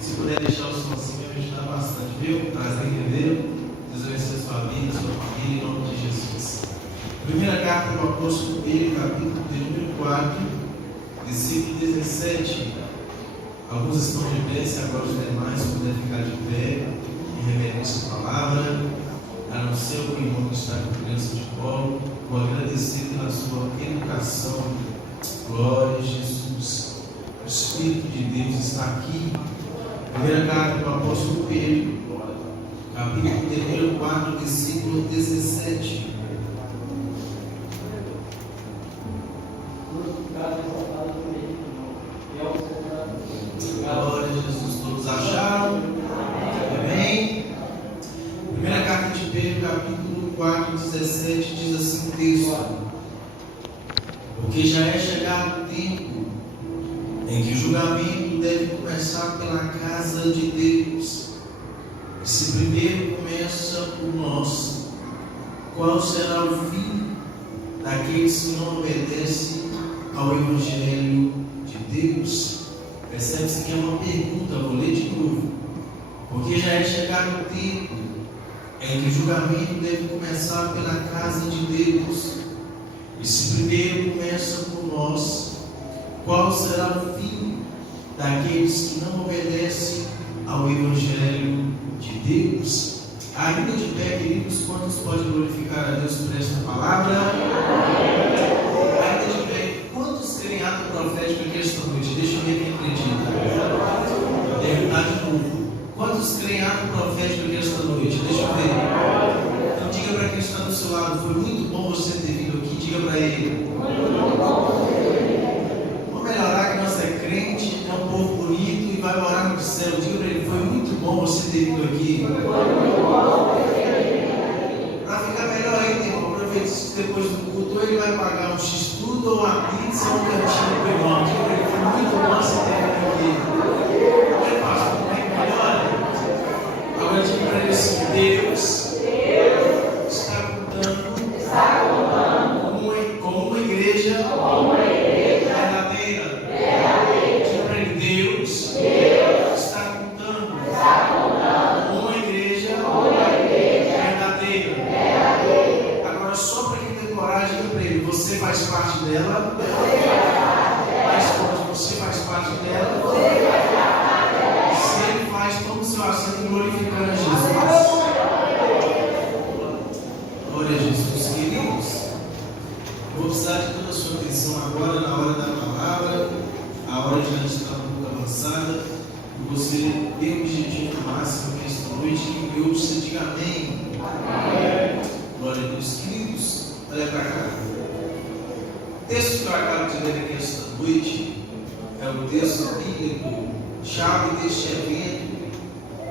Se puder deixar o som assim, vai me ajudar bastante, viu? Prazer em rever. Deus abençoe sua vida, sua família, em nome de Jesus. Primeira carta do apóstolo Pedro, capítulo de número 4, versículo 17. Alguns estão de pé, se agora os demais puderem ficar de pé, em reverência à palavra, a não ser o irmão que está com criança de colo, vou agradecer pela sua educação. Glória a Jesus. O Espírito de Deus está aqui. Primeira carta do apóstolo Pedro, capítulo de número 4, versículo 17. Glória a Jesus. Todos acharam? Amém? Primeira carta de Pedro, capítulo 4, 17, diz assim o texto: porque já é chegado o tempo em que o julgamento deve começar pela casa de Deus. E se primeiro começa por nós, qual será o fim daqueles que não obedecem ao Evangelho de Deus? Percebe-se que é uma pergunta, vou ler de novo. Porque já é chegado o tempo em que o julgamento deve começar pela casa de Deus. E se primeiro começa por nós, qual será o fim daqueles que não obedecem ao Evangelho de Deus? Ainda de pé, queridos, quantos podem glorificar a Deus por esta palavra? Ainda de pé, quantos querem ato profético aqui esta noite? Deixa eu ver quem acredita. Perguntar de novo. Quantos creem ato profético aqui esta noite? Deixa eu ver. Então diga para quem está do seu lado, foi muito bom você ter vindo aqui. Diga para ele. Vamos melhorar que nós é crente, é um povo bonito e vai morar no céu. Diga para ele, foi muito bom você ter vindo aqui. Para ficar melhor ainda, irmão, profetizo que depois do culto ele vai pagar um x-tudo ou uma pizza ou um cantinho para o irmão. Diga para ele, foi muito bom você ter vindo aqui. Não é pastor, não é que melhora? Agora diga para ele assim, Deus está contando como uma igreja verdadeira. Diga para ele, Deus está contando como uma igreja verdadeira. Agora só para quem tem coragem, diga para ele, você faz parte dela. Mais forte, você faz parte dela. Se ele faz, toma o seu assento glorificando a Jesus. Glória a Jesus, queridos. Eu vou precisar de toda a sua atenção agora, na hora da palavra. A hora já está um pouco avançada. E você tem o objetivo máximo nesta noite. Que eu você diga amém. Amém. Glória a Deus, queridos. Olha para cá. O texto que eu acabo de ler aqui esta noite é o texto bíblico chave deste evento.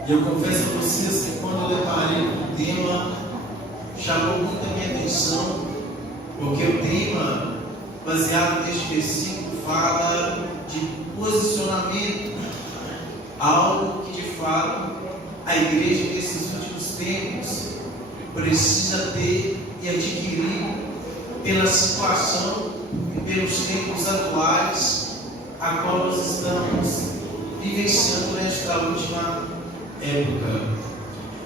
E eu confesso a vocês que quando eu deparei com o tema, chamou muito a minha atenção, porque o tema, baseado neste versículo, fala de posicionamento, algo que de fato a igreja nesses últimos tempos precisa ter e adquirir pela situação e pelos tempos atuais a qual nós estamos vivenciando nesta última época.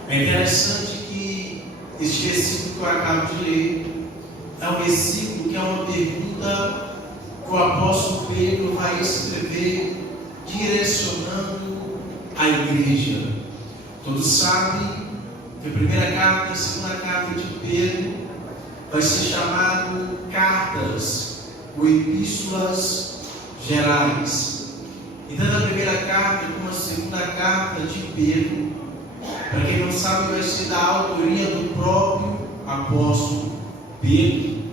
É interessante que este versículo que eu acabo de ler é um versículo que é uma pergunta que o apóstolo Pedro vai escrever direcionando a igreja. Todos sabem que a primeira carta e a segunda carta de Pedro vai ser chamado cartas ou epístolas gerais. E tanto a primeira carta como a segunda carta de Pedro, para quem não sabe, vai ser da autoria do próprio apóstolo Pedro.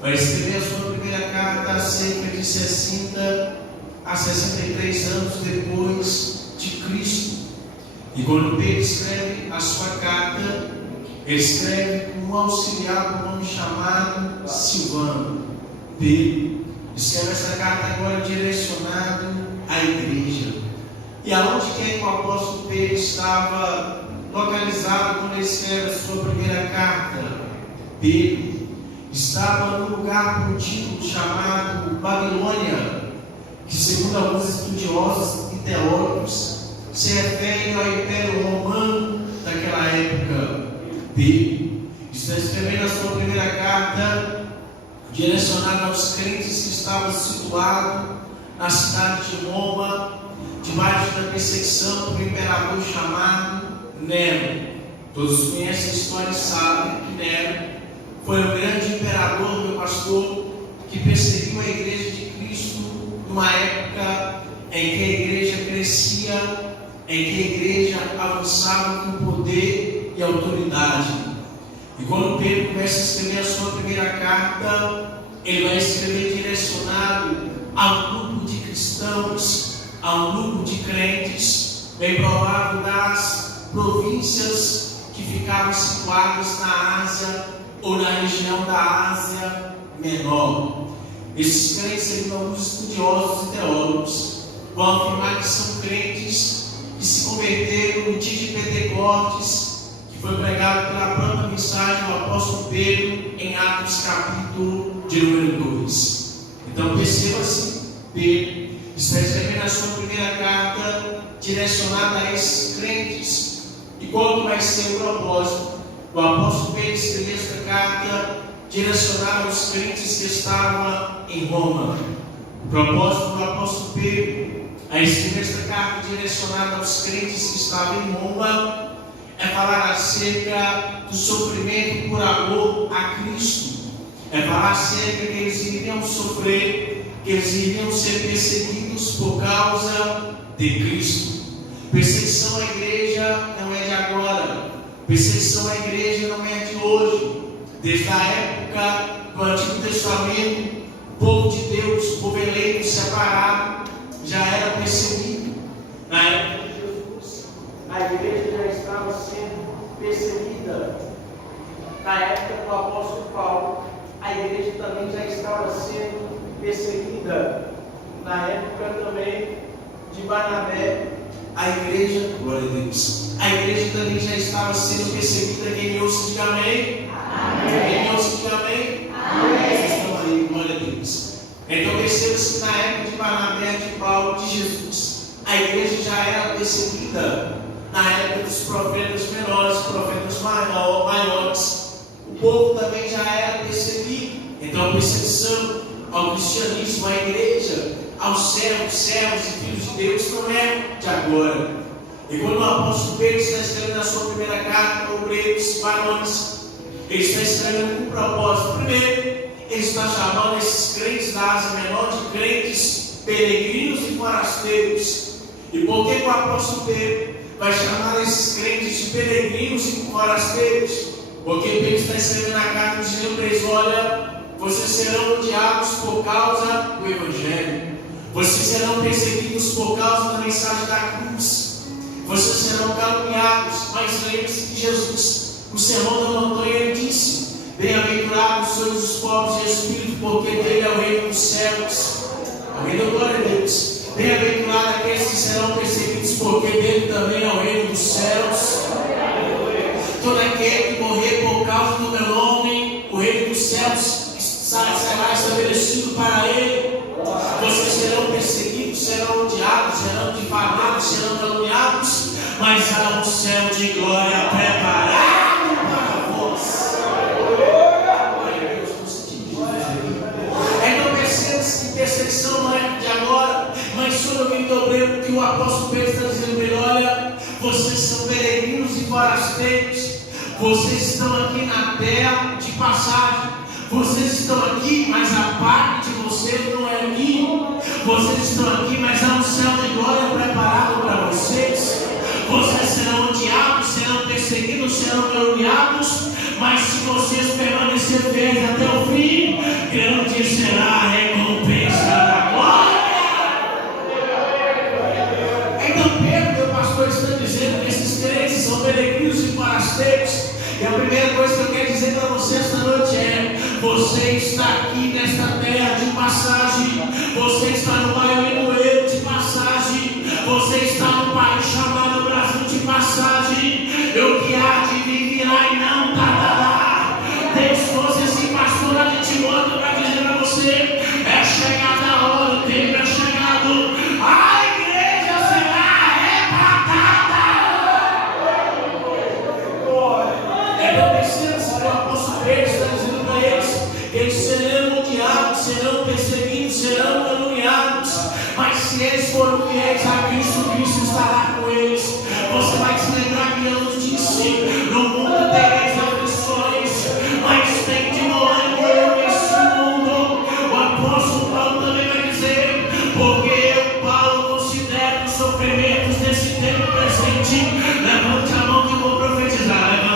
Vai escrever a sua primeira carta há cerca de 60 a 63 anos depois de Cristo. E quando Pedro escreve a sua carta, ele escreve com um auxiliar com um nome chamado Silvano. Pedro escreve essa carta agora direcionado à igreja. E aonde que é que o apóstolo Pedro estava localizado quando ele escreve a sua primeira carta? Pedro estava num lugar contínuo chamado Babilônia, que segundo alguns estudiosos e teólogos se refere ao Império Romano daquela época. Pedro está escrevendo a sua primeira carta direcionada aos crentes que estavam situados na cidade de Roma, debaixo da perseguição por um imperador chamado Nero. Todos conhecem a história e sabem que Nero foi um grande imperador, meu pastor, que perseguiu a igreja de Cristo numa época em que a igreja crescia, em que a igreja avançava com poder e autoridade. E quando Pedro começa a escrever a sua primeira carta, ele vai escrever direcionado a um grupo de cristãos, a um grupo de crentes, bem provável das províncias que ficavam situadas na Ásia ou na região da Ásia Menor. Esses crentes, segundo alguns estudiosos e teólogos, vão afirmar que são crentes que se converteram no dia de Pentecostes, que foi pregado pela própria mensagem do apóstolo Pedro em Atos capítulo de número 2. Então perceba-se, Pedro está escrevendo a sua primeira carta direcionada a esses crentes. E qual vai ser o propósito? O apóstolo Pedro escreveu esta carta direcionada aos crentes que estavam em Roma. O propósito do apóstolo Pedro a escrever esta carta direcionada aos crentes que estavam em Roma é falar acerca do sofrimento por amor a Cristo. É falar acerca que eles iriam sofrer, que eles iriam ser perseguidos por causa de Cristo. Perseguição à igreja não é de agora. Perseguição à igreja não é de hoje. Desde a época do Antigo Testamento, o povo de Deus, o povo eleito, separado, já era perseguido. Na época de Jesus, a igreja já estava sendo perseguida. Na época do apóstolo Paulo, a igreja também já estava sendo perseguida. Na época também de Barnabé, a igreja, glória a Deus, a igreja também já estava sendo perseguida. Quem me ouça, diga amém. Quem me ouça, diga amém. Vocês estão aí, glória a Deus. Então perceba-se que na época de Barnabé, de Paulo, de Jesus, a igreja já era perseguida. Na época dos profetas menores, profetas maiores, o povo também já era perseguido. Então a perseguição ao cristianismo, à igreja, aos servos e filhos de Deus não é de agora. E quando o apóstolo Pedro está escrevendo a sua primeira carta, obreiros, varões, ele está escrevendo com um propósito. Primeiro, ele está chamando esses crentes da Ásia Menor de crentes peregrinos e forasteiros. E por que o apóstolo Pedro vai chamar esses crentes de peregrinos e forasteiros? Porque Pedro está escrevendo a carta dizendo para eles: olha, vocês serão odiados por causa do Evangelho. Vocês serão perseguidos por causa da mensagem da cruz. Vocês serão caluniados. Mas lembre-se que Jesus, no Sermão da Montanha, ele disse: bem-aventurados sois os pobres de espírito, porque dele é o reino dos céus. Amém? Glória a Deus. Bem-aventurados aqueles que serão perseguidos, porque dele também é o reino dos céus. Todo aquele que morrer por causa do meu nome, o reino dos céus será estabelecido para ele. Vocês serão perseguidos, serão odiados, serão difamados, serão caluniados, mas há um céu de glória preparado para vós. Então perceba-se que perseguição não é de agora, mas sobre o obreiro que o apóstolo Pedro está dizendo para ele: olha, vocês são peregrinos e forasteiros, vocês estão aqui na terra de passagem. Vocês estão aqui, mas a parte de vocês não é aqui. Vocês estão aqui, mas há um céu de glória preparado para vocês. Vocês serão odiados, serão perseguidos, serão caluniados, mas se vocês permanecerem fiéis até o fim, grande será a recompensa da glória. Então Pedro, meu pastor, está dizendo que esses crentes são peregrinos e forasteiros. E a primeira coisa que eu quero dizer para você esta noite é: você está aqui nesta terra de passagem. Você está no bairro Limoeiro de passagem. Você está no país chamado Brasil de passagem. Eu que há de vir virá e não tardará. Deus trouxe esse pastor a gente manda para dizer para você: é chegada a hora, o tempo é chegado. A igreja será arrebatada. se eles foram fiéis a Cristo, Cristo estará com eles. Você vai se lembrar que Jesus disse: no mundo tereis aflições, mas tem de ânimo nesse mundo. O apóstolo Paulo também vai dizer: porque eu, Paulo, considero os sofrimentos desse tempo presente. Levante a mão que eu vou profetizar. Levanta.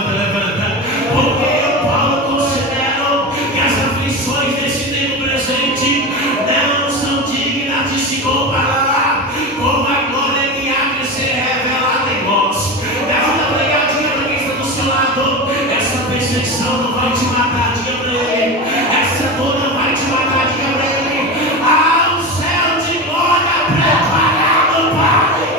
Porque eu, Paulo, considero que as aflições desse tempo presente não são dignas de se comparar com a glória que há de ser revelada em nós. Levanta a pregadinha para quem está do seu lado. Essa perseguição não vai te matar, diga para ele. Essa dor não vai te matar, diga para ele. Há um céu de glória preparado para ele.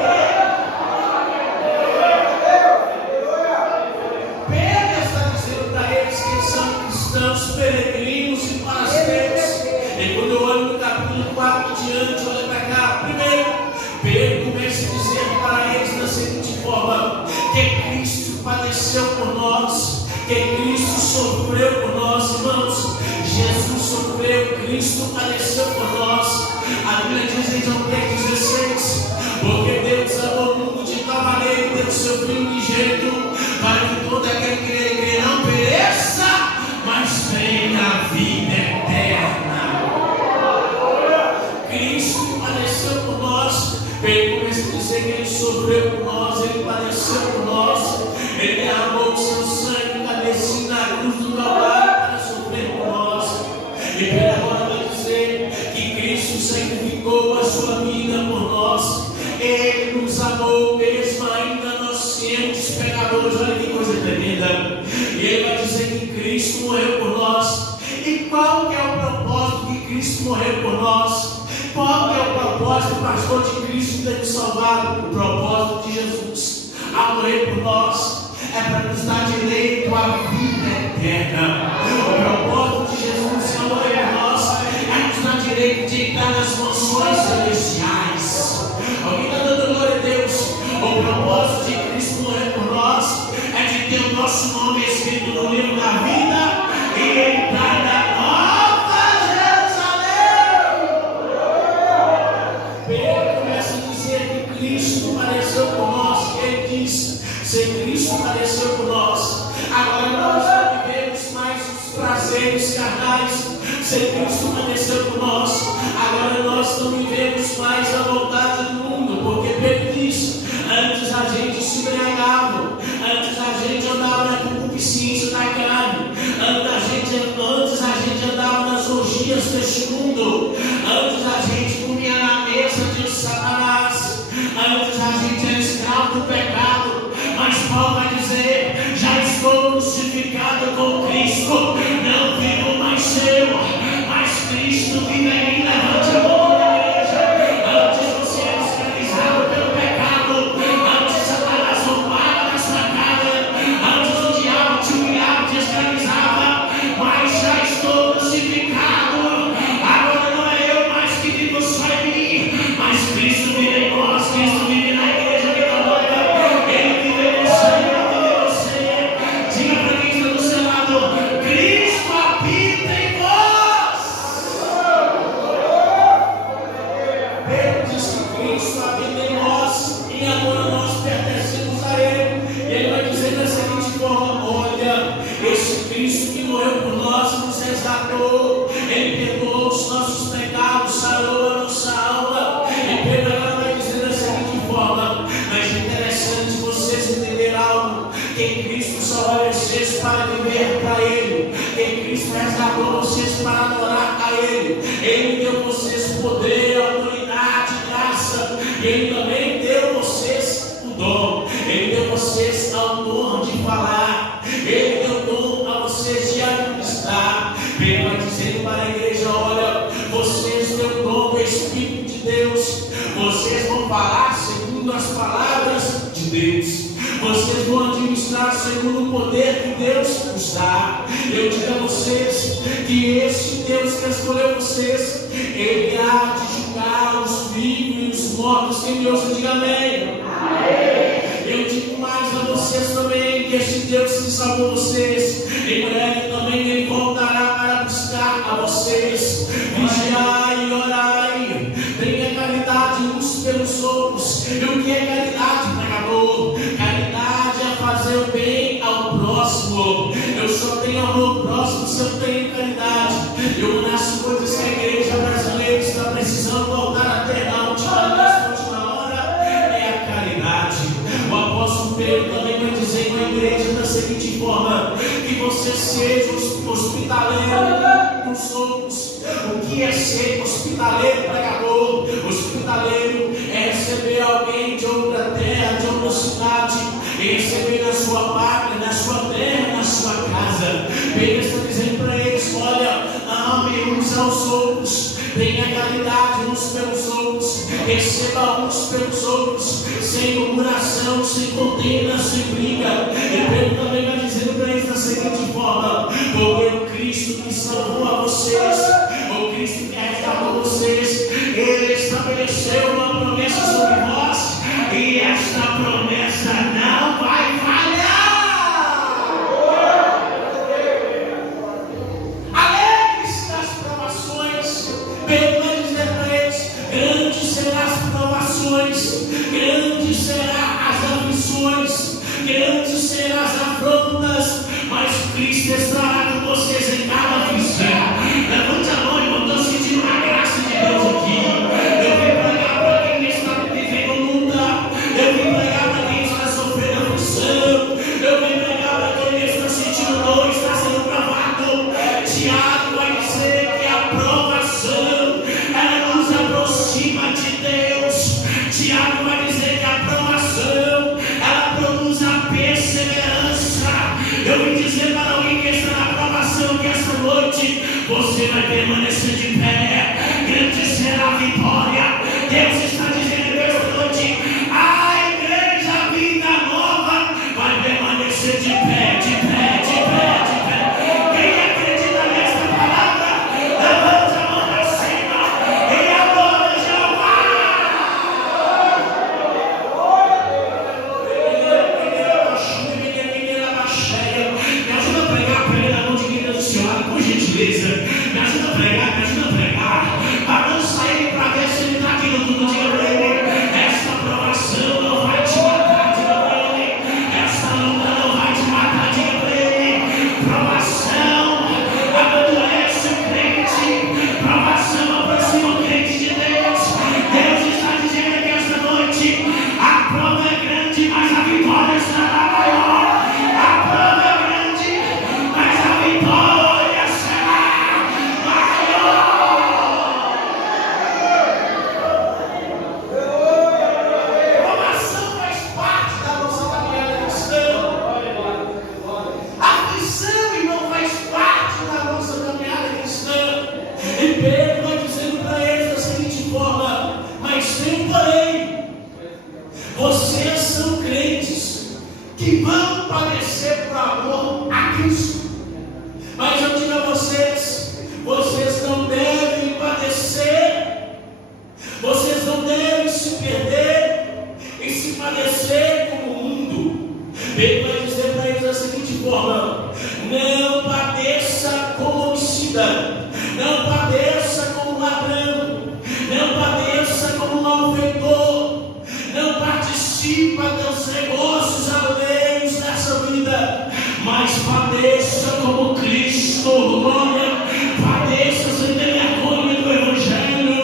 Pedro está dizendo para eles que eles são cristãos peregrinos e forasteiros. E quando eu olho no capítulo 4 diante, olha para cá. Primeiro, Pedro começa a dizer para eles da seguinte forma: que Cristo padeceu por nós, que Cristo sofreu por nós, irmãos. Jesus sofreu, Cristo padeceu por nós. A Bíblia diz em João 3,16: porque Deus amou o mundo de tal maneira que deu o seu Filho unigênito, para que todo aquele que nele crê não pereça, mas tenha vida eterna. Cristo padeceu por nós. Pedro começa a dizer que ele sofreu por nós, ele padeceu por nós, ele derramou o seu sangue cabecinho na cruz do Calvário para sofrer por nós. E Pedro agora vai dizer que Cristo sacrificou a sua vida por nós. Ele nos amou mesmo ainda nós cientes pecadores. Olha que coisa tremenda. E ele vai dizer que Cristo morreu por nós. E qual que é o propósito que Cristo morreu por nós? Qual que é o propósito, pastor, de Cristo ter nos salvado? O propósito de Jesus a morrer por nós é para nos dar direito à vida eterna. O propósito de Jesus a morrer por nós é nos dar direito de entrar nas mansões celestiais. Alguém está dando glória a Deus? O propósito de Cristo morrer por nós é de ter o nosso nome escrito no livro da vida e entrar na nova Jerusalém. Pedro começa a dizer que Cristo padeceu por nós. Ele diz: se Cristo padeceu por nós, agora nós não vivemos mais os prazeres carnais. Se Cristo padeceu por nós, agora nós não vivemos mais a vontade do mundo. Porque Pedro diz: antes a gente se embriagava, antes a gente andava na concupiscência da carne, antes a gente andava nas orgias deste mundo, antes a gente comia na mesa de Satanás, antes a gente era escravo do pecado. Mas Paulo vai dizer: já estou crucificado com Cristo, não vivo mais eu, mas Cristo vive em mim. Levante a mão na igreja. Antes você era escravizado pelo pecado, antes Satanás roubava na sua casa, antes o diabo te humilhava, te escravizava, mas já estou crucificado. Agora não é eu mais que vivo só em mim, mas Cristo vive em nós. Cristo vive na igreja que está noiva. Ele vive em você, ele vive em você. Diga para quem está do seu lado: Cristo habita em nós. Pedro diz que Cristo habita em nós e agora nós pertencemos a Ele. E ele vai dizer da seguinte forma: olha, esse Cristo que morreu por nós nos resgatou, Ele perdoou os nossos pecados, sarou a nossa alma. E Pedro agora vai dizer da seguinte forma: mas é interessante vocês entenderem algo, que Cristo salvou vocês para viver para Ele, que Cristo resgatou vocês para adorar a Ele. Ele deu vocês poder, autoridade, graça. Ele também deu vocês o dom. Ele deu vocês o dom de falar. Ele deu dom a vocês de administrar. Ele vai dizendo para a igreja: olha, vocês têm o dom do Espírito de Deus. Vocês vão falar segundo as palavras de Deus. Vocês vão administrar segundo o poder que Deus nos dá. Eu digo a vocês que esse Deus que escolheu vocês, Ele há de julgar os vivos e os mortos. Quem Deus diga amém. Eu digo mais a vocês também, que este Deus que salvou vocês, em breve também Ele voltará para buscar a vocês. Vigiai e orai, tenha caridade pelos outros. E o que é caridade, pregador? Caridade é fazer o bem ao próximo. Eu só tenho amor ao próximo se eu tenho caridade. E uma das coisas que a igreja brasileira está precisando voltar a ter na última hora é a caridade. O apóstolo Pedro também vai dizer com a igreja da seguinte forma: que você seja hospitaleiro dos outros. O que é ser hospitaleiro, pregador? Hospitaleiro é receber alguém de outra terra, de outra cidade, e receber na sua pátria, na sua terra, na sua casa. Pedro está dizendo para eles: olha, amem uns aos outros, tenha caridade uns pelos outros, receba uns pelos outros, sem murmuração, sem contenda, sem briga. E Pedro também vai dizendo para eles da seguinte forma: porque o Cristo que salvou a vocês, o Cristo que resgatou vocês, Ele estabeleceu uma promessa sobre vós, e esta promessa não vai falhar. Alegre-se das provações. Pedro vai dizer para eles: grandes serão as provações, grandes serão as aflições, grandes serão as afrontas, mas Cristo estará com vocês em cada aflição. Levante a mão, irmão, estou sentindo a graça de Deus aqui. Eu vim pregar para quem está vivendo luta, eu vim pregar para quem está sofrendo aflição, eu vim pregar para quem está sentindo dor, está sendo provado. Tiago vai dizer que a provação, ela nos aproxima de Deus. Tiago vai dizer que a provação, ela produz a perseverança. Eu vim dizer para alguém que está na provação que esta noite você vai permanecer de pé. Grande será a vitória. Deus está dizendo esta noite: a igreja Vida Nova vai permanecer de pé, de pé, de pé, de pé. Quem acredita nesta palavra, levanta a mão para cima e adora Jeová. Me ajuda a pregar para ele na mão de quem Deus te olha, por gentileza. Me ajuda a pregar, me ajuda a pregar. Para não sair para ver se ele está aqui no tudo. Diga para ele: esta provação não vai te matar. Diga para ele: esta luta não vai te matar. Diga para ele: provação amadurece o crente, provação aproxima o crente de Deus. Deus está dizendo aqui esta noite: a prova é grande, mas a vitória será maior. A prova é grande, mas a vitória será maior. Provação faz parte da nossa caminhada cristã. Aflição, irmão, faz parte da nossa caminhada cristã. E Pedro vai dizendo para eles da seguinte forma: mas tem um porém, vocês são crentes que vão padecer por amor a Cristo. Mas eu digo a vocês: vocês não devem padecer, vocês não devem se perder e se padecer como o mundo. Ele vai dizer para eles da seguinte forma: não padeça como homicida, não padeça como ladrão, não padeça como malfeitor, não participa dos negócios alheios dessa vida, mas padeça como Cristo. Glória. Padeça sem ter vergonha do Evangelho,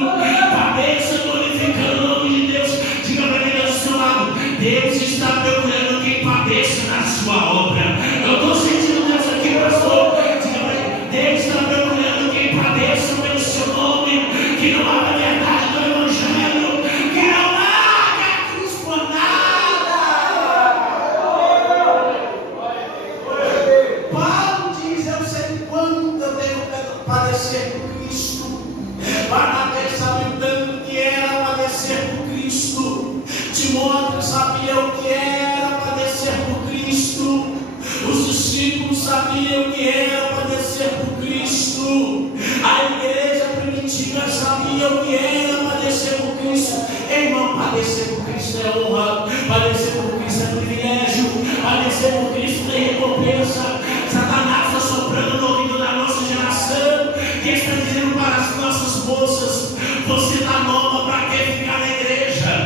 padeça glorificando o nome de Deus. Diga para ele ao seu lado: Deus está procurando quem padeça na sua obra. Eu estou sentindo Deus aqui, pastor. Diga para ele: Deus está procurando quem padeça pelo seu nome, que não há a verdade do Evangelho, que não larga a cruz por nada. Paulo diz: eu sei quanto eu devo padecer por Cristo. Barnabé sabia o que era padecer por Cristo. Timóteo sabia o que era padecer por Cristo. Os discípulos sabiam o que era padecer por Cristo. A igreja primitiva sabia o que era padecer por Cristo. Irmão, padecer por Cristo é honra, padecer por Cristo é privilégio, padecer por Cristo tem recompensa. Satanás está soprando no ouvido da nossa geração e está dizendo para as nossas moças: você está nova, para que ficar na igreja?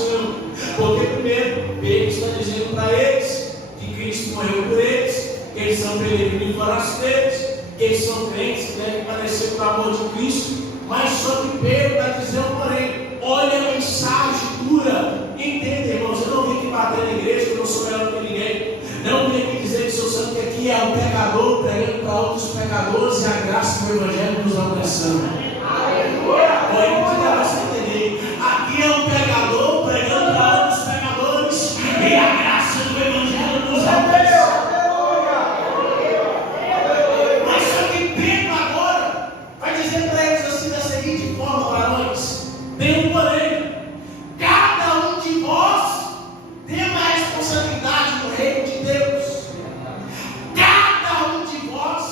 congregação. Porque primeiro, Pedro está dizendo para eles que Cristo morreu por eles, que eles são peregrinos forasteiros, que eles são crentes que devem padecer por amor de Cristo. Mas só que Pedro está dizendo, porém, olha a mensagem dura. Entenda, irmãos, eu não vim aqui bater na igreja, que eu não sou melhor que ninguém. Não vim aqui dizer que sou santo, que aqui é um pecador pregando para outros pecadores e a graça do Evangelho nos alcançando. Aqui é um pecador pregando para outros pecadores e a graça do Evangelho nos alcançando. Mas só que Pedro agora vai dizer para eles assim da seguinte forma, varões: tem um porém, cada um de vós tem uma responsabilidade no reino de Deus. Cada um de vós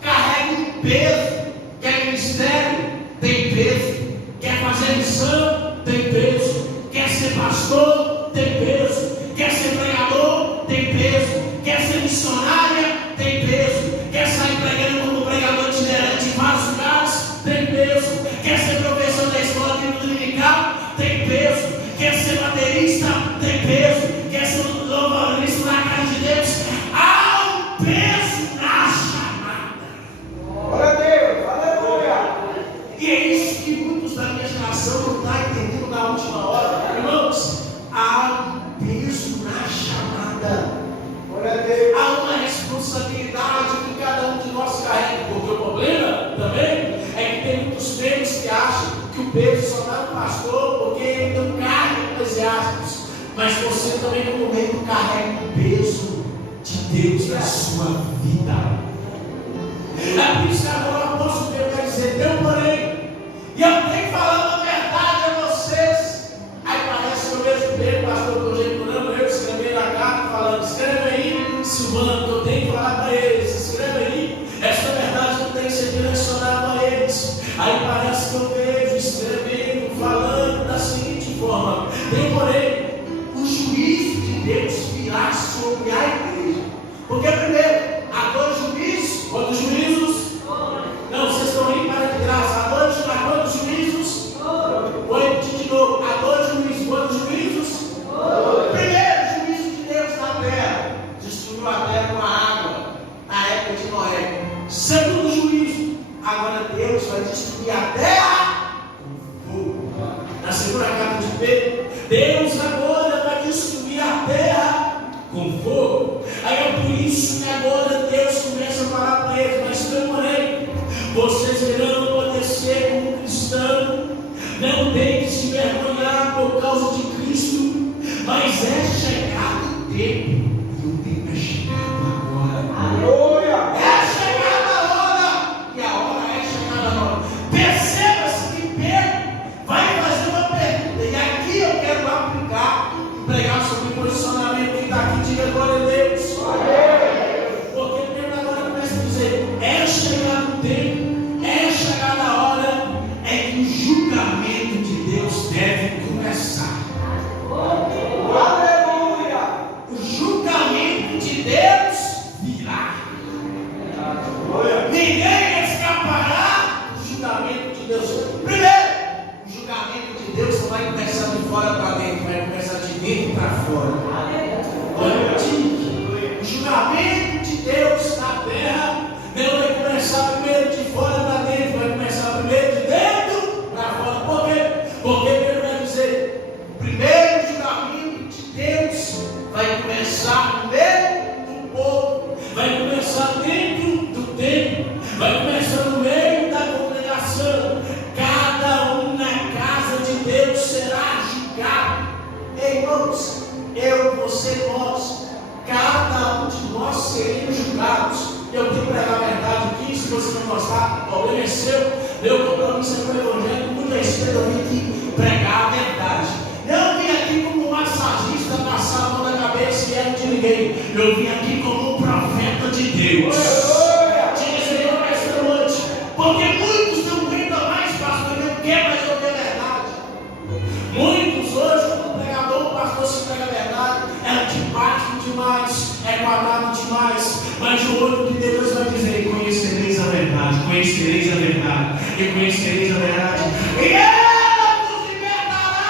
carrega um peso. Quer ministério? Tem peso. Quer fazer missão? Tem peso. Quer ser pastor? Tem peso. Quer ser pregador? Tem peso. Quer ser missionária? Tem peso. Quer sair pregando como pregador itinerante em vários lugares? Tem peso. Quer ser professor da escola dominical? Tem peso. Quer ser baterista? Tem peso. Quer ser louvorista na casa de Deus? Há um peso na chamada. Glória a Deus, aleluia. E é isso que muitos da minha geração não estão entendendo na última hora. Irmãos, há um peso na chamada. Glória a Deus. Há uma responsabilidade que cada um de nós carrega. Porque o problema também é que tem muitos crentes que acham que o peso só dá no pastor porque ele tem um cargo eclesiástico. Mas você também, como membro, carrega o peso de Deus na sua vida. É por isso que agora o apóstolo Pedro vai dizer: tem um porém, e eu tenho falando a verdade a vocês. Aí parece que eu vejo Pedro, pastor conjecturando, eu escrevendo a carta, falando: escreve aí, Silvano, que eu tenho que falar para eles. Escreve aí, essa verdade não tem que ser direcionada a eles. Aí parece que eu vejo escrevendo, falando da seguinte forma: tem porém, o juízo de Deus virá sobre a igreja. Porque primeiro, há dois juízos. Quantos juízos? Não, vocês estão aí para de graça. Há quantos juízos? Vou repetir de novo. Há dois juízos. Quantos juízos? Primeiro juízo de Deus na terra. Destruiu a terra com a água na época de Noé. Segundo juízo. Agora Deus vai destruir a terra com fogo. Na segunda carta de Pedro, Deus agora vai destruir a terra com fogo. Aí é por isso que agora Deus começa a falar para eles: mas porém, vocês irão acontecer como cristão, não tem que se envergonhar por causa de Cristo, mas é chegado o tempo, e o tempo é chegado agora. Aleluia. É chegada a hora, e a hora é chegada a hora. Perceba-se que Pedro vai fazer uma pergunta, e aqui eu quero aplicar e pregar sobre o posicionamento. Quem está aqui, diga glória a Deus. Porque Pedro agora começa a dizer: é chegado o tempo, é chegada a hora, é que o julgamento de Deus deve começar. Aleluia. O julgamento de Deus virá. Ninguém escapará do julgamento de Deus. Primeiro, o julgamento de Deus não vai começar de fora para dentro, vai começar de dentro para fora. O julgamento de Deus na terra não vai começar primeiro de fora para dentro, vai começar primeiro de dentro para fora. Por quê? Porque Pedro vai dizer: primeiro julgamento de Deus vai começar no meio do povo, vai começar dentro do templo, vai começar no meio da congregação. Cada um na casa de Deus será julgado. Ei, irmãos, eu, você, nós, cada um de nós seremos julgados. Eu tenho que pregar a verdade aqui. Se você não gostar, o problema é seu. Meu compromisso é com o Evangelho. Muito respeito, eu vim aqui pregar a verdade. Eu vim aqui como um massagista passar a mão na cabeça e erro de ninguém. Eu vim aqui como um profeta de Deus. Diga, Senhor, esta noite, porque muitos não aguentam mais, pastor, não quer mais ouvir a verdade. Muitos hoje, como pregador, o pastor se prega a verdade, é antipático demais, é quadrado demais, mas o outro que Deus vai dizer: conhecereis a verdade, conhecereis a verdade, e conhecereis a verdade, e ela vos libertará.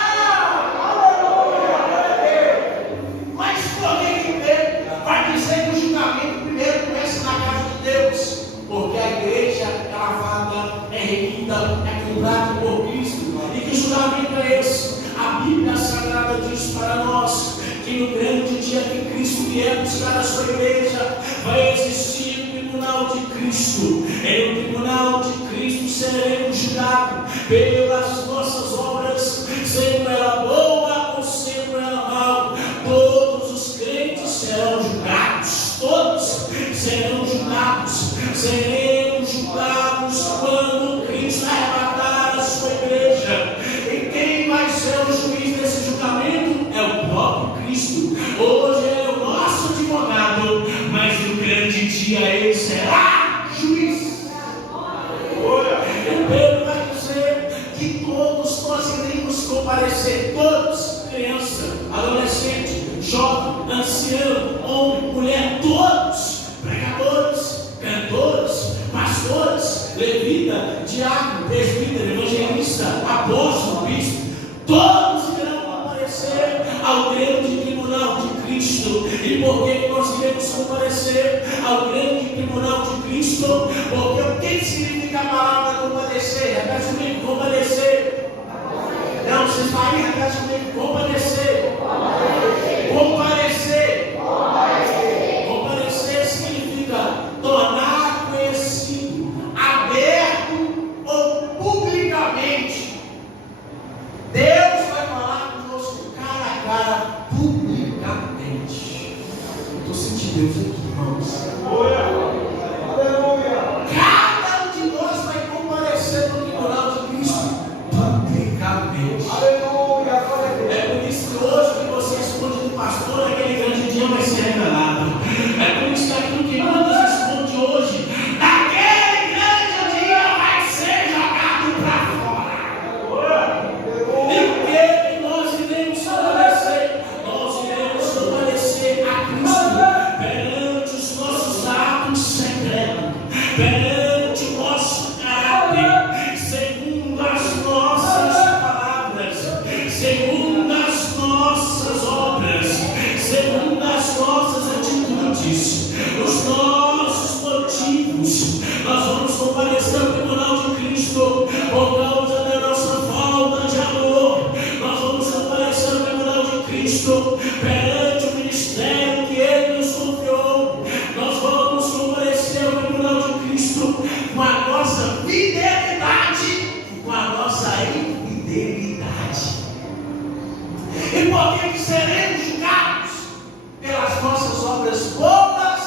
comprado por Cristo. E que julgamento é esse? A Bíblia Sagrada diz para nós que no grande dia que Cristo vier buscar a sua igreja, vai existir o tribunal de Cristo. Em o tribunal de Cristo seremos julgados pelas nossas obras, sendo ela boa ou sendo ela mal. Todos os crentes serão julgados, todos serão julgados. Seremos julgados quando Cristo arrebatar a sua igreja. E quem vai ser o juiz desse julgamento? É o próprio Cristo. Hoje ele é o nosso advogado, mas no grande dia ele será juiz. E Pedro vai dizer que todos nós iremos comparecer, todos, criança, adolescente, jovem, ancião, homem, mulher, todos, pregadores, cantores, pastores, levita, diácono, presbítero, evangelista, apóstolo, bispo, todos irão comparecer ao grande tribunal de Cristo. E por que nós iremos comparecer ao grande tribunal de Cristo? Porque o que significa a palavra compadecer? Repete comigo, compadecer. Não, vocês vão aí, repete comigo, compadecer. Comparecer. Comparecer significa tornar conhecido, aberto ou publicamente. Deus vai falar conosco cara a cara, publicamente. Estou sentindo Deus aqui, irmãos. Cada um de nós vai comparecer no tribunal de Cristo publicamente. É por isso que hoje que você esconde do pastor, aquele grande dia vai ser revelado. É por isso que aquilo que muitos esconde hoje, naquele grande dia vai ser jogado para fora. E o que nós iremos comparecer? Nós iremos comparecer a Cristo perante os nossos atos secretos, perante o nosso caráter, segundo as nossas palavras, segundo as nossas obras, segundo as nossas atitudes, os nossos motivos. Nós vamos comparecer ao tribunal de Cristo por causa da nossa falta de amor. Nós vamos comparecer ao tribunal de Cristo perante o ministério que Ele nos confiou. Nós vamos comparecer ao tribunal de Cristo com a nossa fidelidade e com a nossa infidelidade. E por que seremos julgados? Pelas nossas obras boas,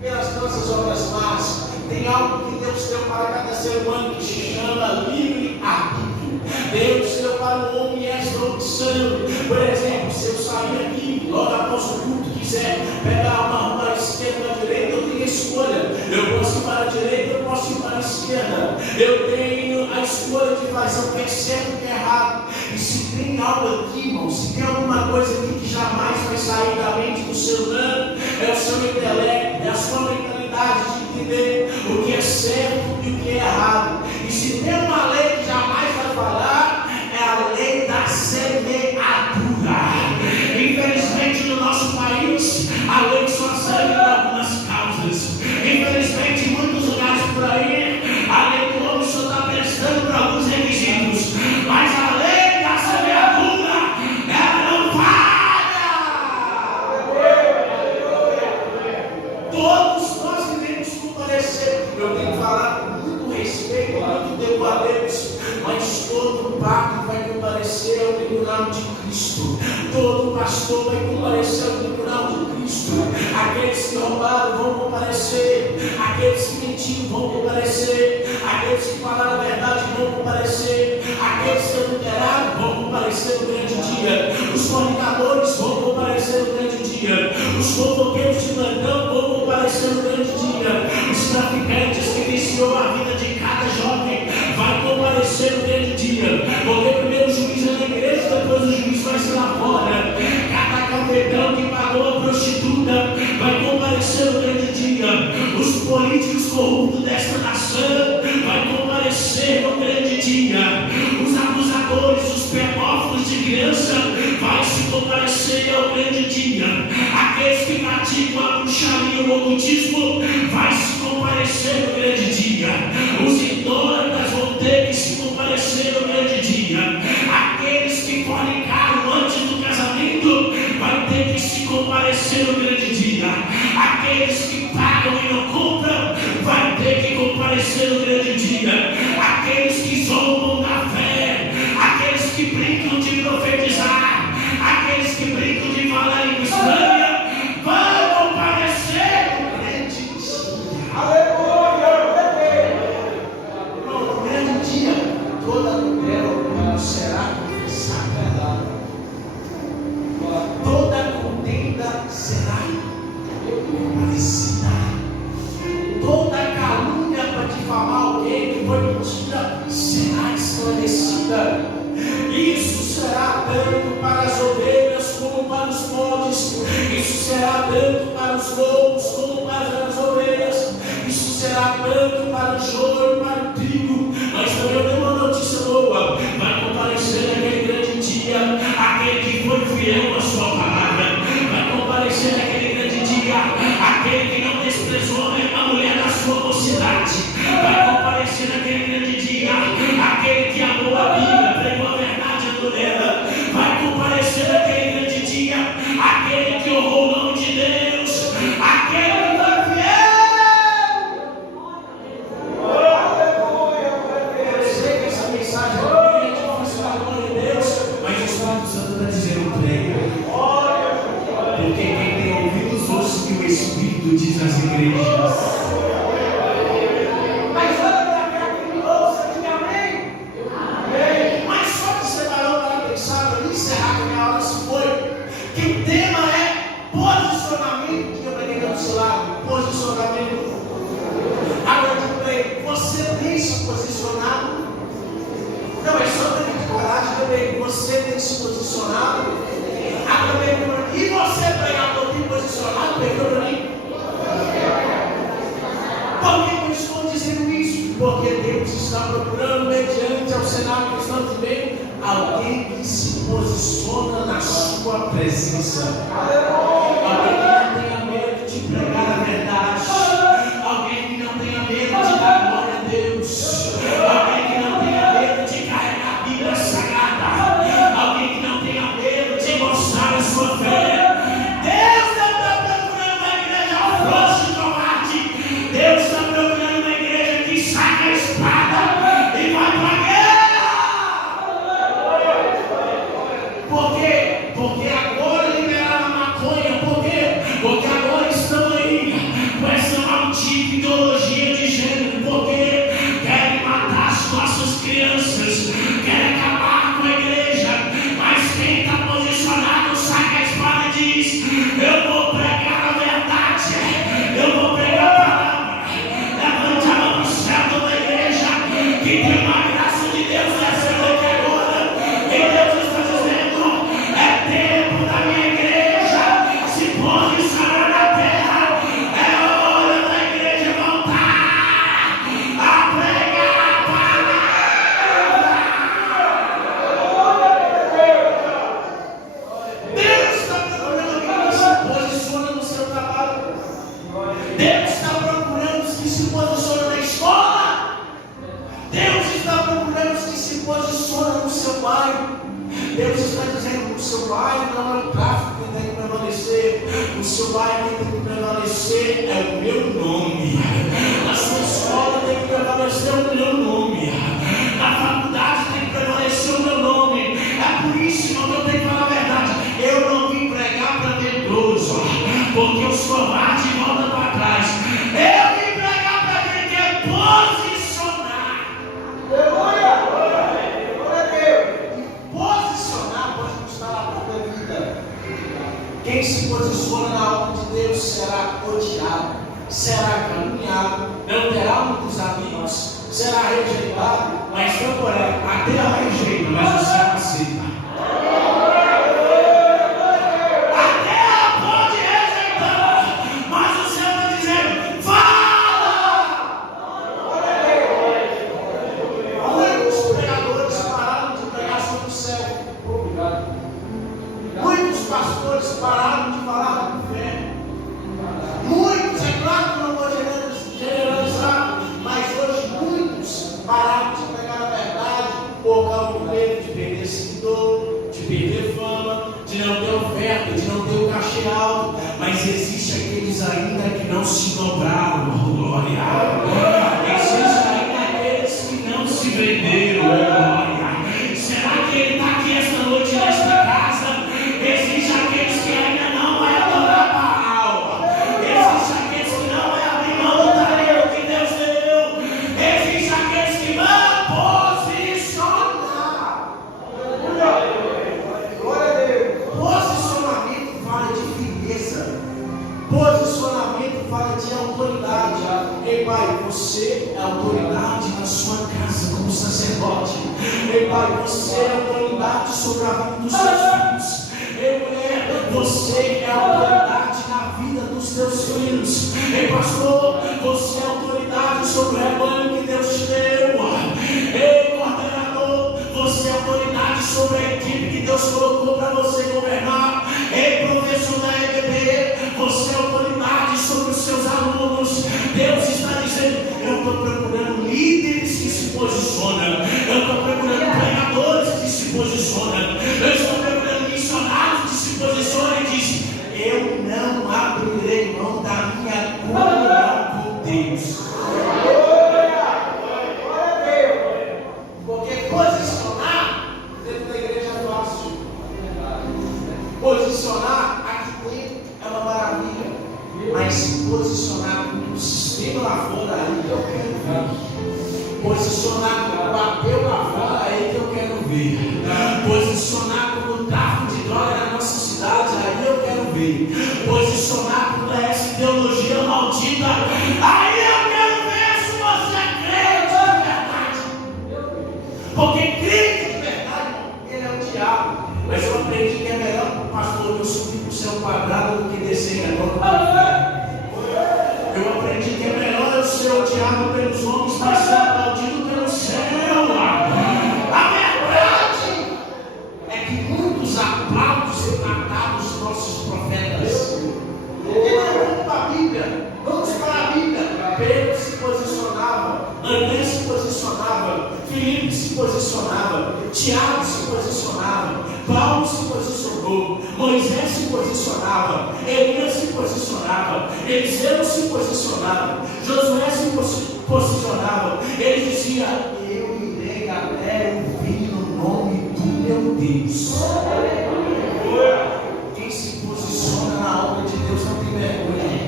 pelas nossas obras más. Tem algo que Deus deu para cada ser humano que se chama livre-arbítrio. Deus deu para o homem esta opção. Por exemplo, se eu sair aqui, logo após o culto, quiser pegar uma rua para a esquerda ou para a direita, eu tenho escolha. Eu posso ir para a direita, eu posso ir para a esquerda. Eu tenho a escolha de fazer o que é certo e o que é errado. E se tem algo aqui, irmão, se tem alguma coisa aqui que jamais vai sair da mente do ser humano, é o seu intelecto, é a sua mentalidade de entender o que é certo e o que é errado. E se tem uma lei que jamais vai falar, é a lei da semeadura. Infelizmente no nosso país, a lei só serve para algumas causas. Infelizmente em muitos lugares por aí, a lei do homem só está prestando para alguns requisitos. Mas a lei da semeadura, ela não falha. Todos nós iremos comparecer. Eu tenho que falar com muito respeito, muito tempo a Deus, mas todo pacto vai comparecer ao tribunal de Cristo. Todo pastor vai comparecer ao tribunal de Cristo. Aqueles que roubaram vão comparecer. Aqueles que mentiram vão comparecer. Aqueles que falaram a verdade vão comparecer. Aqueles que adulteraram vão comparecer no grande dia. Os fornicadores vão comparecer no grande dia. Os fofoqueiros de plantão vão comparecer no grande dia. Os traficantes que viciou a vida de cada jovem vai comparecer no grande dia. Porque primeiro o juiz é na igreja, depois o juiz vai ser lá fora. Cada cafetão que pagou a prostituta vai comparecer no grande dia. Os políticos corruptos desta nação vai comparecer no grande dia. Os abusadores, os pedófilos de criança vai se comparecer ao grande dia. Aqueles que praticam a bruxaria e o ocultismo vai se comparecer no grande dia. Aqueles que pagam e não compram, vai ter que comparecer no grande dia. Aqueles que zombam da fé, aqueles que brincam de profetizar, aqueles que brincam de falar em estranha, vão comparecer no grande dia. Aleluia. No grande dia, toda mulher será confessada, toda contenda será comparecida, toda calúnia para difamar alguém que foi mentira será esclarecida. Isso será tanto para as ovelhas como para os bodes, isso será tanto para os lobos como para as ovelhas, isso será tanto para o joio e para o trigo. Mas também eu tenho uma notícia boa: vai comparecer naquele grande dia aquele que foi fiel à sua palavra, vai comparecer naquele grande dia aquele que não desprezou a mulher da sua mocidade, vai comparecer naquele grande dia aquele que amou a Bíblia, pregou a verdade, andou nela, vai comparecer naquele grande dia aquele que honrou o nome de Deus, aquele que foi fiel. Eu sei que essa mensagem é difícil para a glória de Deus, mas o Espírito Santo está dizendo prega, porque quem tem ouvidos ouça o que o Espírito diz às igrejas. Mas olha para cá, quem ouça, diga amém. Mas só que você parou para pensar, para encerrar que a minha hora se foi, que o tema é posicionamento. Que eu preguei do seu lado, posicionamento. Agora eu digo para ele: você tem se posicionado? Não, é só ter de coragem também. Você tem se posicionado? E você, pregador, tem posicionado? Pegou para mim? Por que eu estou dizendo isso? Porque Deus está procurando, mediante ao cenário que estamos vivendo, alguém que se posiciona na sua presença. Alguém que não tenha medo de pregar a verdade. Alguém que não tenha medo de dar glória a Deus. Alguém que não tenha medo de carregar a Bíblia Sagrada. Alguém que não tenha medo de mostrar a sua fé. Deus não está procurando uma igreja frouxa e covarde. Deus está procurando uma igreja que saca a espada e vai para a guerra. Por quê? Porque agora liberaram a maconha. Por quê? Porque agora estão aí com essa maldita ideologia de gênero. Porque querem matar as nossas crianças, querem acabar com a igreja. Mas quem está posicionado saca a espada e diz: eu vou pregar a verdade, eu vou pregar a palavra. Levante a mão no céu de uma igreja que tem uma graça de Deus descendo aqui agora. E Deus está dizendo: é tempo da minha igreja se posicionar na terra. É hora da igreja voltar a pregar a palavra. Deus está procurando quem se posiciona no seu trabalho. Deus está procurando os que se posicionam na escola. Deus está procurando os que se posicionam no seu bairro. Deus está dizendo que o seu bairro não é o tráfico que tem que prevalecer. O seu bairro que tem que prevalecer é o meu nome. Na sua escola tem que prevalecer o meu nome. Na faculdade tem que prevalecer o meu nome. É por isso, irmão, que eu tenho que falar a verdade. Eu não vim pregar para medroso, porque os covardes voltam para trás. Eu vim pregar para quem quer posicionar. Aleluia. Glória a Deus. Posicionar pode custar a própria vida. Quem se posiciona na obra de Deus será odiado, será caluniado, não terá muitos amigos, será rejeitado, mas temporário. Até ela rejeita, mas você aceita. Até ela pode rejeitar, mas o Senhor está dizendo: fala! Muitos pregadores pararam de pregar sobre o céu. Muitos pastores pararam de falar com fé. Muitos, é claro que não vou generalizar, mas hoje muitos pararam de pregar a verdade por causa do medo de perder seguidor, de perder fama, de não ter oferta, de não ter o cachê alto, mas existe aqueles ainda que não se dobraram, oh glória. Existe ainda aqueles que não se venderam, oh glória. Será que ele está aqui esta noite nesta casa? Existe aqueles que ainda não vai adorar Baal. Existe aqueles que não vai abrir mão do talento que Deus deu. Existe aqueles que vão posicionar. Glória a Deus. Posicionamento fala de firmeza. Posicionamento fala de autoridade. Ei, Pai, você é autoridade na sua casa como sacerdote. Ei, Pai, você é autoridade sobre a vida dos seus filhos. Ei, mulher, você é autoridade na vida dos teus filhos. Ei, pastor, você é autoridade sobre o rebanho que Deus te deu. Ei, coordenador, você é autoridade sobre a equipe que Deus colocou para você governar. Ei, professor da EBB, você é autoridade sobre os seus alunos. Deus está dizendo: eu estou procurando líderes que se posicionam. Eu estou procurando pregadores que se posicionam. Eu estou procurando missionários que se posicionam e dizem: eu não abrirei mão da minha comunhão com Deus. Porque posicionar dentro da igreja é fácil. Posicionar aqui dentro é uma maravilha. Mas se posicionar no sistema lá fora, aí que eu quero ver. Posicionar como bateu lá fora, aí que eu quero ver. Posicionar como tráfico de droga na nossa cidade, aí eu quero ver. Posicionar como essa ideologia maldita, aí eu quero ver se você é crente de verdade. Porque crente de verdade, ele é o diabo. Mas eu aprendi que é melhor, pastor, eu subir para o céu quadrado do que descer em agora. Eu aprendi que é melhor eu ser odiado pelos homens, mas ser aplaudido pelo céu. A verdade é que muitos aplausos e mataram os nossos profetas. E não vamos para a Bíblia, vamos para a Bíblia. Pedro se posicionava, André se posicionava, Filipe se posicionava, Tiago se posicionava, Paulo se posicionou, Moisés se posicionava, Elias se posicionava, Eliseu se posicionava, Josué se posicionava. Ele dizia: eu irei até ouvir o nome do meu Deus. Quem se posiciona na obra de Deus não tem vergonha.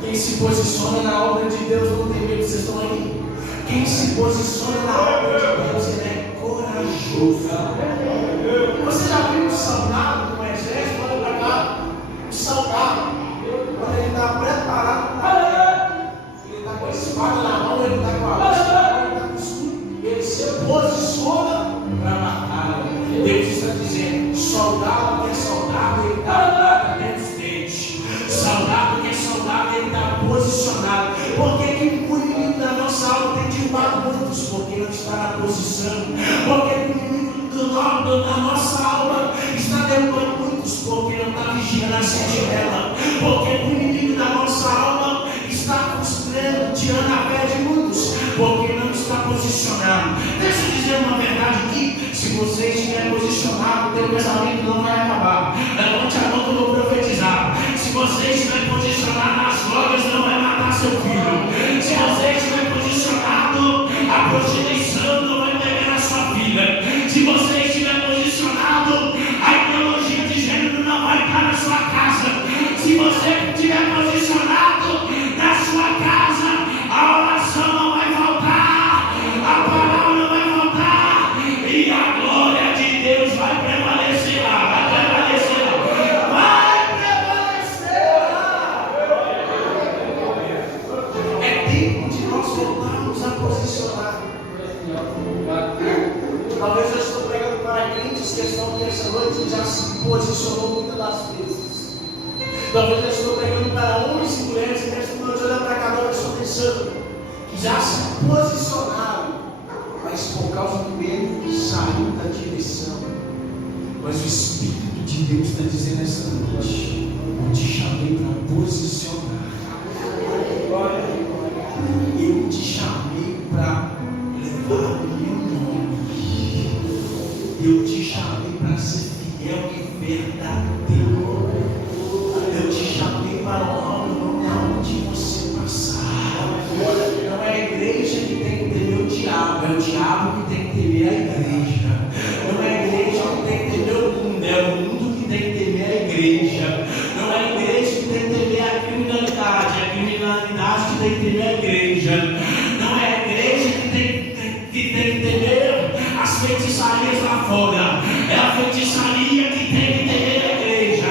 Quem se posiciona na obra de Deus não tem medo. Vocês estão aí? Quem se posiciona na obra de Deus, ele é corajoso. Você já viu um soldado no exército? Olha para cá. Um soldado, quando ele está preparado para a guerra, ele está com a espada na mão, ele está com a lança na mão, ele está com o escudo, ele se posiciona para a batalha. Deus está dizendo: soldado que é soldado, ele está armado dentro dos dentes. Soldado que é soldado, ele está posicionado. Porque que o inimigo da nossa alma tem derrubado muitos? Porque não está na posição. Porque o inimigo da nossa alma está derrubando muitos, porque não está vigiando a sentinela. Porque o inimigo da nossa alma está frustrando, tirando a fé de muitos, porque não está posicionado. Deixa eu dizer uma verdade aqui: se você estiver posicionado, o teu casamento não vai acabar. Levante a mão que eu vou profetizar. Se você estiver posicionado, as drogas não vai matar seu filho. Se você estiver posicionado, a prostituição não vai pegar a sua filha. Se você estiver posicionado, a ideologia de gênero não vai estar na sua casa. Se você estiver posicionado na sua casa, a oração não vai faltar, a palavra não vai faltar, e a glória de Deus vai prevalecer lá, vai prevalecer lá, vai prevalecer lá. É tempo de nós voltarmos a posicionar. Talvez eu estou pregando para crentes que estão aqui essa noite e já se posicionou muitas das vezes. Talvez eu estou pregando para homens e mulheres que nesta noite olhando para cada um e estão pensando que já se posicionaram, mas por causa do medo saiu da direção. Mas o Espírito de Deus está dizendo essa noite: eu te chamei para posicionar. Eu te chamei para levar o meu nome. Eu te chamei para ser feitiçarias lá fora. É a feitiçaria que tem que ter na igreja.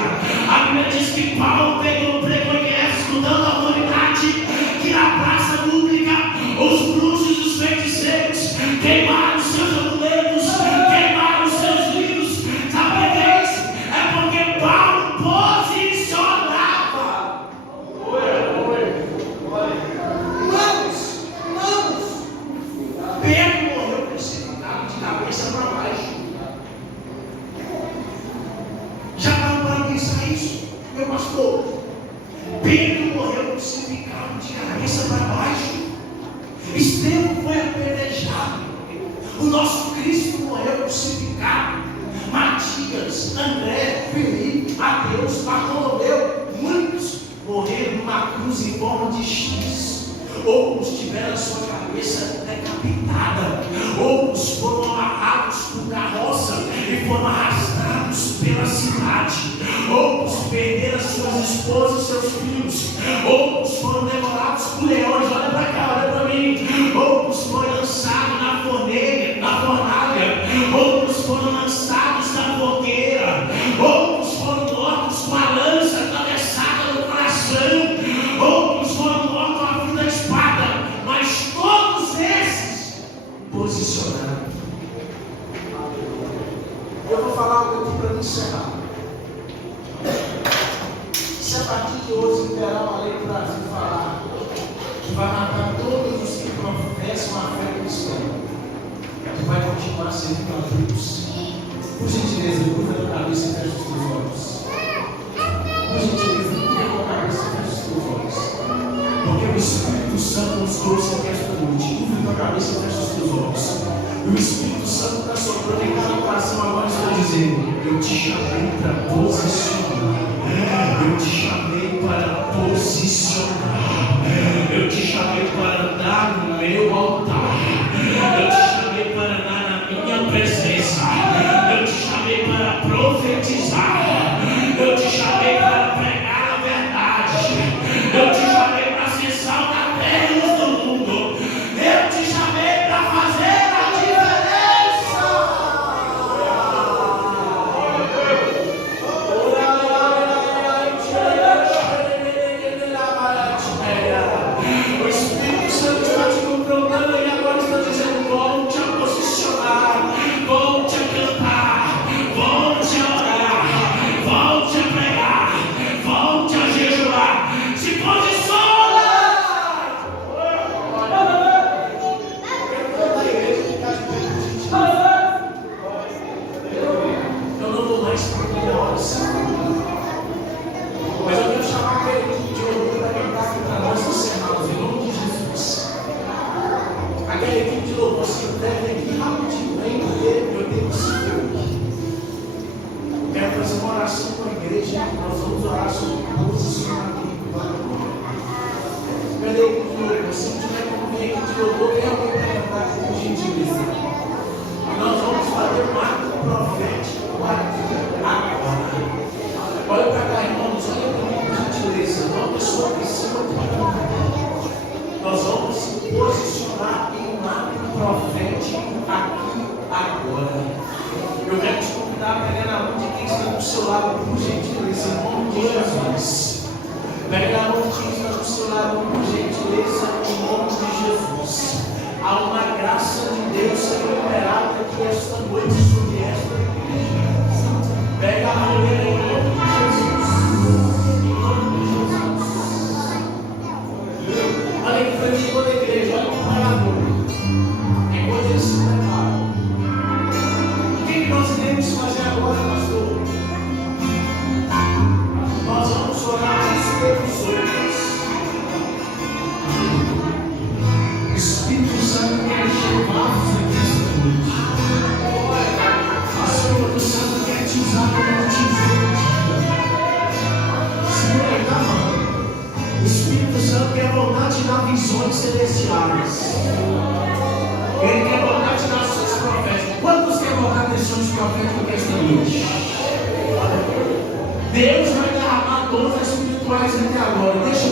A Bíblia diz que Paulo pregou em Éfeso, dando autoridade, que na praça pública os bruxos e os feiticeiros queimaram seus amuletos, queimaram seus livros. Sabe o que é isso? É porque Paulo posicionava. Pedro morreu crucificado de cabeça para baixo. Já parou para pensar isso, meu pastor? Pedro morreu crucificado de cabeça para baixo. Estevão foi apedrejado. O nosso Cristo morreu crucificado. Matias, André, Felipe, Mateus, Bartolomeu, muitos morreram numa cruz em forma de X. Outros tiveram a sua cabeça decapitada. Outros foram amarrados com carroça e foram arrastados pela cidade. Outros perderam as suas esposas e seus filhos. Outros foram devorados por leões. Olha para cá, olha para mim. Outros foram lançados na fornalha. Outros foram lançados na fogueira. Outros foram mortos com a lança atravessada no coração. Outros foram mortos à fio da espada. Mas todos esses posicionaram. Eu vou falar algo aqui para me encerrar. Se a partir de hoje liberar uma lei no Brasil falar que vai matar todos os que professam a fé cristã, que vai continuar servindo a Deus. Por gentileza, curva a tua cabeça e fecha os teus olhos. Por gentileza, curva a tua cabeça e fecha os teus olhos. Porque o Espírito Santo nos trouxe aqui esta noite. Curva a tua cabeça e fecha os teus olhos. E o Espírito Santo está soprando em cada coração agora, está dizendo: eu te chamei para posicionar. Eu te chamei para posicionar. Eu te chamei para andar no meu altar. Eu te chamei para andar na minha presença. Eu te chamei para profetizar. Eu te chamei para pregar a verdade. Eu te chamei para ser sal da terra e luz do mundo. Eu te chamei para fazer a diferença. O Espírito Santo está te confrontando e agora está dizendo: volte a posicionar, volte a cantar, volte a orar, volte a pregar, volte a jejuar. Se posiciona! Eu não vou mais para a hora mas eu quero chamar aquele grupo de orgulho para cantar aqui para nós encerrarmos, em nome de Jesus. Aquela equipe de louvor, se deve aqui rapidinho, vem porque eu tenho que seguir aqui. Eu quero fazer uma oração com a igreja, nós vamos orar sobre posicionamento para a glória. Cadê a equipe de louvor? Se não tiver como vir a equipe de louvor, vem alguém para cantar aqui com gentileza. E nós vamos fazer um ato profético agora. Olha para cá, irmãos, olha para mim com gentileza. Uma pessoa que se nós vamos se posicionar em um ato profético aqui agora. Eu quero te convidar a pegar na mão de quem está do seu lado, por gentileza, em nome de Jesus. Pega na mão de quem está do seu lado, por gentileza, em nome de Jesus. Há uma graça de Deus sendo liberada aqui esta noite sobre esta igreja. Pega a mão dele em nome de Jesus. Em nome de Jesus. Olha aqui para mim, toda a igreja, olha para o pregador. Enquanto eles se preparam. O que nós iremos fazer agora, pastor? Nós vamos orar uns pelos outros. O Espírito Santo quer chamar-vos aqui esta noite. O Espírito Santo quer te usar como te usou. Segura aí, tá, mano? O Espírito Santo quer voltar a te dar visões celestiais. Ele quer voltar a te dar ações proféticas. Quantos querem voltar a ter ações proféticas esta noite? Deus vai derramar dons espirituais até agora. Deixa